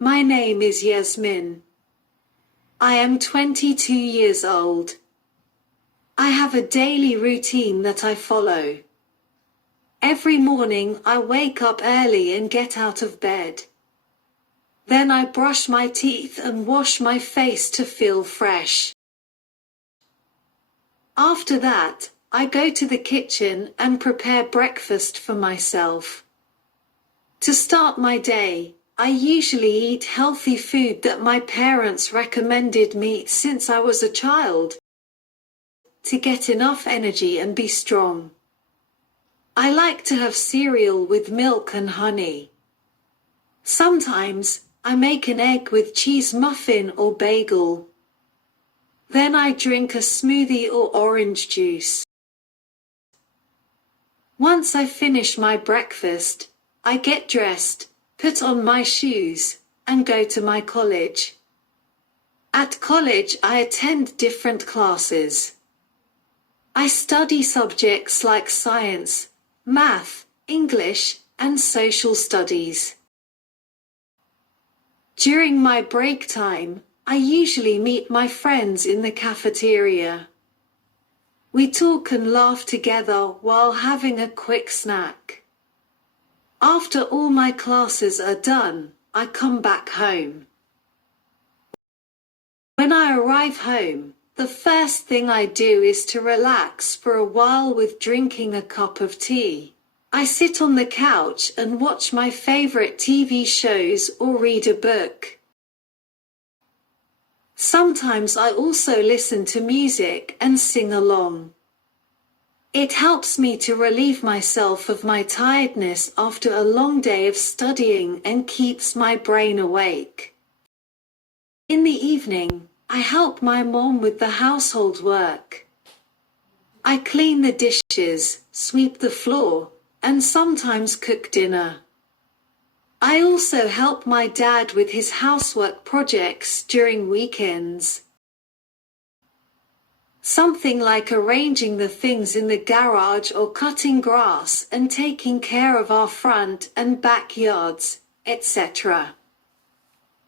My name is Yasmin. I am 22 years old. I have a daily routine that I follow. Every morning I wake up early and get out of bed. Then I brush my teeth and wash my face to feel fresh. After that, I go to the kitchen and prepare breakfast for myself. To start my day, I usually eat healthy food that my parents recommended me since I was a child, to get enough energy and be strong. I like to have cereal with milk and honey. Sometimes, I make an egg with cheese muffin or bagel. Then I drink a smoothie or orange juice. Once I finish my breakfast, I get dressed, put on my shoes, and go to my college. At college, I attend different classes. I study subjects like science, math, English, and social studies. During my break time, I usually meet my friends in the cafeteria. We talk and laugh together while having a quick snack. After all my classes are done, I come back home. When I arrive home, the first thing I do is to relax for a while with drinking a cup of tea. I sit on the couch and watch my favorite TV shows or read a book. Sometimes I also listen to music and sing along. It helps me to relieve myself of my tiredness after a long day of studying and keeps my brain awake. In the evening, I help my mom with the household work. I clean the dishes, sweep the floor, and sometimes cook dinner. I also help my dad with his housework projects during weekends. Something like arranging the things in the garage or cutting grass and taking care of our front and backyards, etc.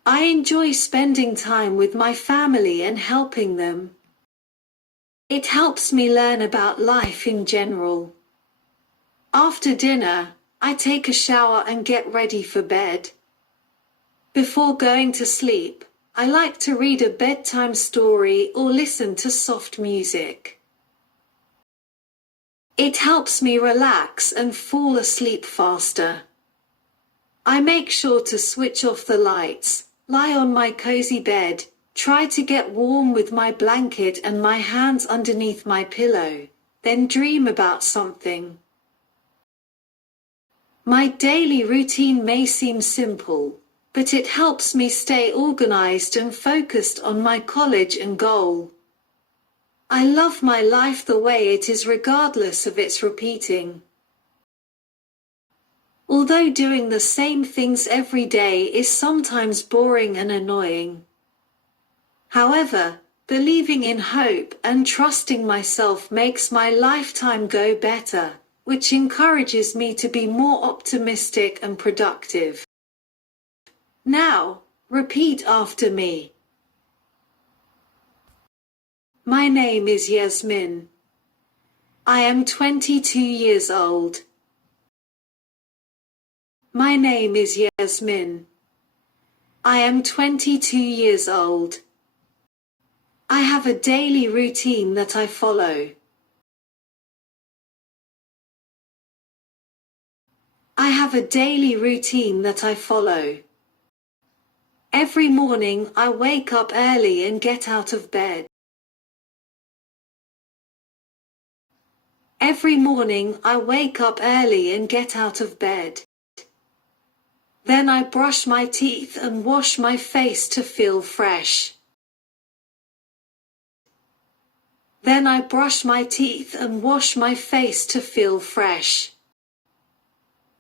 I enjoy spending time with my family and helping them. It helps me learn about life in general. After dinner, I take a shower and get ready for bed. Before going to sleep, I like to read a bedtime story or listen to soft music. It helps me relax and fall asleep faster. I make sure to switch off the lights, lie on my cozy bed, try to get warm with my blanket and my hands underneath my pillow, then dream about something. My daily routine may seem simple, but it helps me stay organized and focused on my college and goal. I love my life the way it is regardless of its repeating. Although doing the same things every day is sometimes boring and annoying. However, believing in hope and trusting myself makes my lifetime go better, which encourages me to be more optimistic and productive. Now, repeat after me. My name is Yasmin. I am 22 years old. My name is Yasmin. I am 22 years old. I have a daily routine that I follow. I have a daily routine that I follow. Every morning I wake up early and get out of bed. Every morning I wake up early and get out of bed. Then I brush my teeth and wash my face to feel fresh. Then I brush my teeth and wash my face to feel fresh.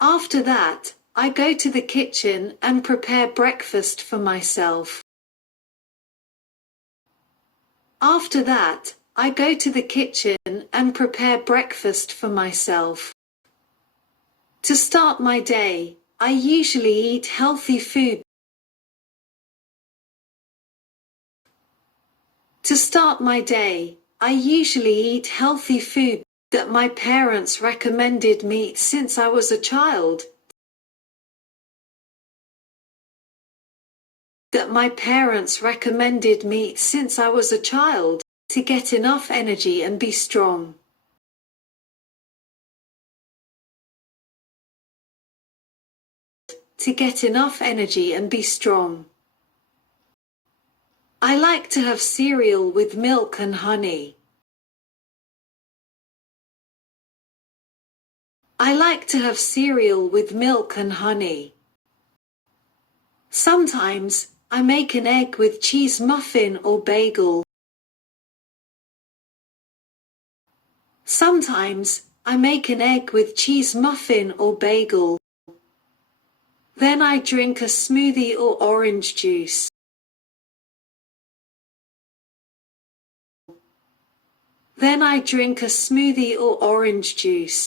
After that, I go to the kitchen and prepare breakfast for myself. After that, I go to the kitchen and prepare breakfast for myself. To start my day, I usually eat healthy food To start my day, I usually eat healthy food that my parents recommended me since I was a child. That my parents recommended me since I was a child, to get enough energy and be strong. To get enough energy and be strong. I like to have cereal with milk and honey. I like to have cereal with milk and honey. Sometimes, I make an egg with cheese muffin or bagel. Sometimes, I make an egg with cheese muffin or bagel. Then I drink a smoothie or orange juice. Then I drink a smoothie or orange juice.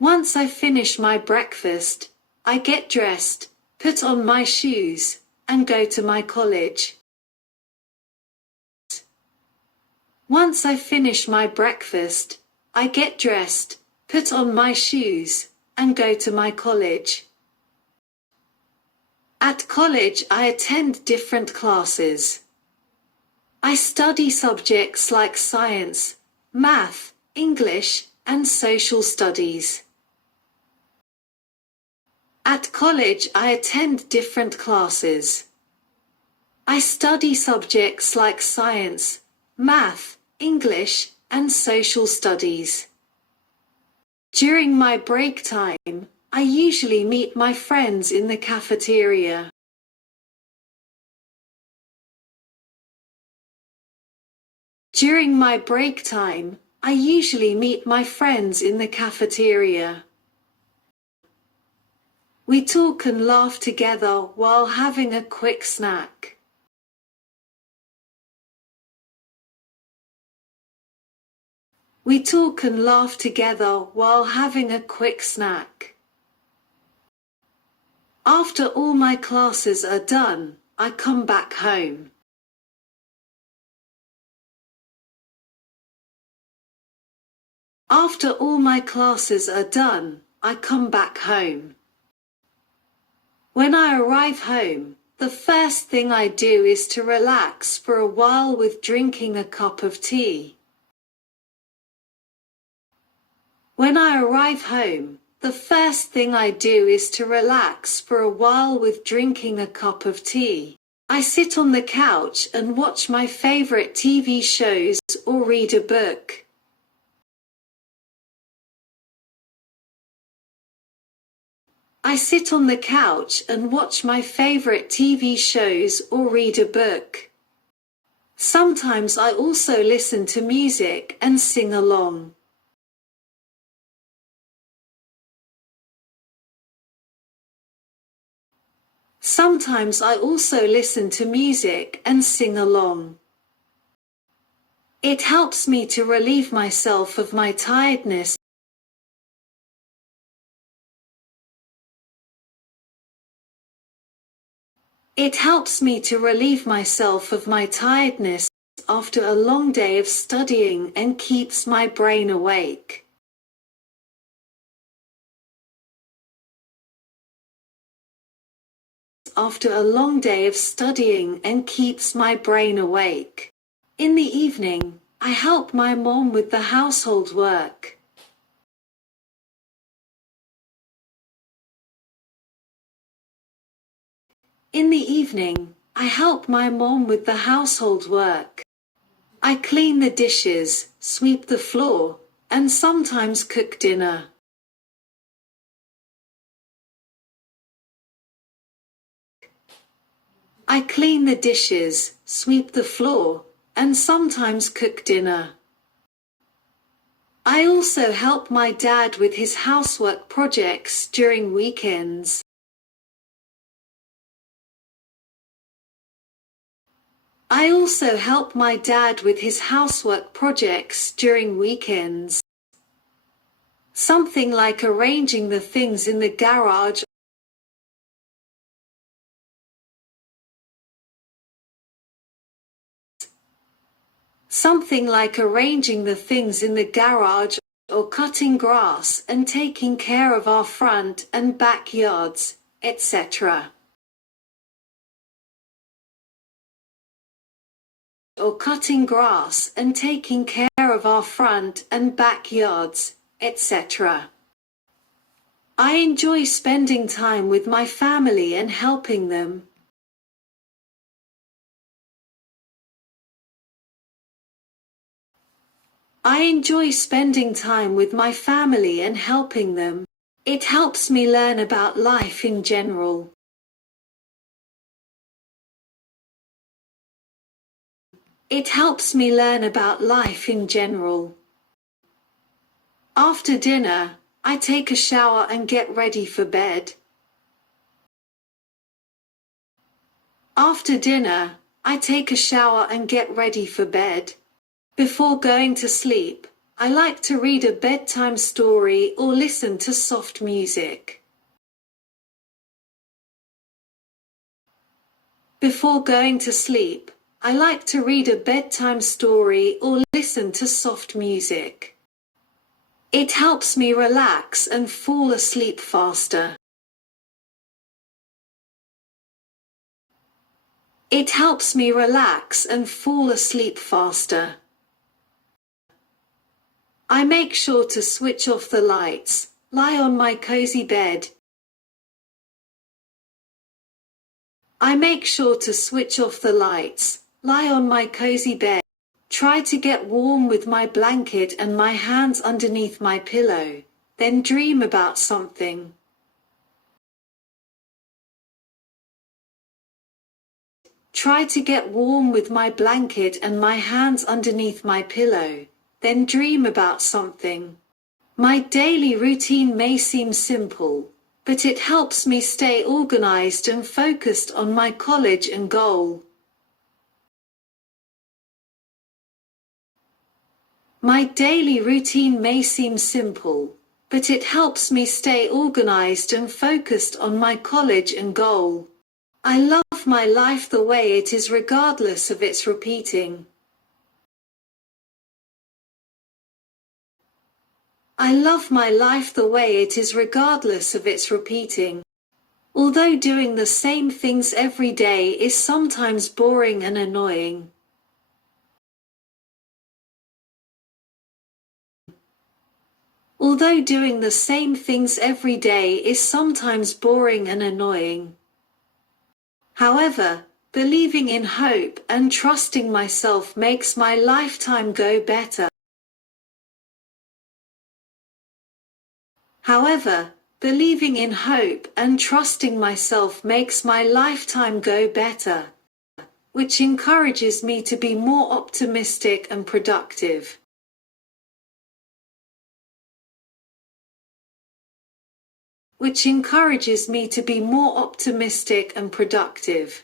Once I finish my breakfast, I get dressed, put on my shoes, and go to my college. Once I finish my breakfast, I get dressed, put on my shoes, and go to my college. At college, I attend different classes. I study subjects like science, math, English, and social studies. At college, I attend different classes. I study subjects like science, math, English, and social studies. During my break time, I usually meet my friends in the cafeteria. During my break time, I usually meet my friends in the cafeteria. We talk and laugh together while having a quick snack. We talk and laugh together while having a quick snack. After all my classes are done, I come back home. After all my classes are done, I come back home. When I arrive home, the first thing I do is to relax for a while with drinking a cup of tea. When I arrive home, the first thing I do is to relax for a while with drinking a cup of tea. I sit on the couch and watch my favorite TV shows or read a book. I sit on the couch and watch my favorite TV shows or read a book. Sometimes I also listen to music and sing along. Sometimes I also listen to music and sing along. It helps me to relieve myself of my tiredness. It helps me to relieve myself of my tiredness after a long day of studying and keeps my brain awake. After a long day of studying and keeps my brain awake. In the evening, I help my mom with the household work. In the evening, I help my mom with the household work. I clean the dishes, sweep the floor, and sometimes cook dinner. I clean the dishes, sweep the floor, and sometimes cook dinner. I also help my dad with his housework projects during weekends. I also help my dad with his housework projects during weekends. Something like arranging the things in the garage Something like arranging the things in the garage or cutting grass and taking care of our front and backyards, etc. Or cutting grass and taking care of our front and backyards, etc. I enjoy spending time with my family and helping them. I enjoy spending time with my family and helping them. It helps me learn about life in general. It helps me learn about life in general. After dinner, I take a shower and get ready for bed. After dinner, I take a shower and get ready for bed. Before going to sleep, I like to read a bedtime story or listen to soft music. Before going to sleep, I like to read a bedtime story or listen to soft music. It helps me relax and fall asleep faster. It helps me relax and fall asleep faster. I make sure to switch off the lights, lie on my cozy bed. I make sure to switch off the lights, lie on my cozy bed, try to get warm with my blanket and my hands underneath my pillow, then dream about something. Try to get warm with my blanket and my hands underneath my pillow, then dream about something. My daily routine may seem simple, but it helps me stay organized and focused on my college and goal. My daily routine may seem simple, but it helps me stay organized and focused on my college and goal. I love my life the way it is regardless of its repeating. I love my life the way it is regardless of its repeating. Although doing the same things every day is sometimes boring and annoying. Although doing the same things every day is sometimes boring and annoying. However, believing in hope and trusting myself makes my lifetime go better. However, believing in hope and trusting myself makes my lifetime go better, which encourages me to be more optimistic and productive. Which encourages me to be more optimistic and productive.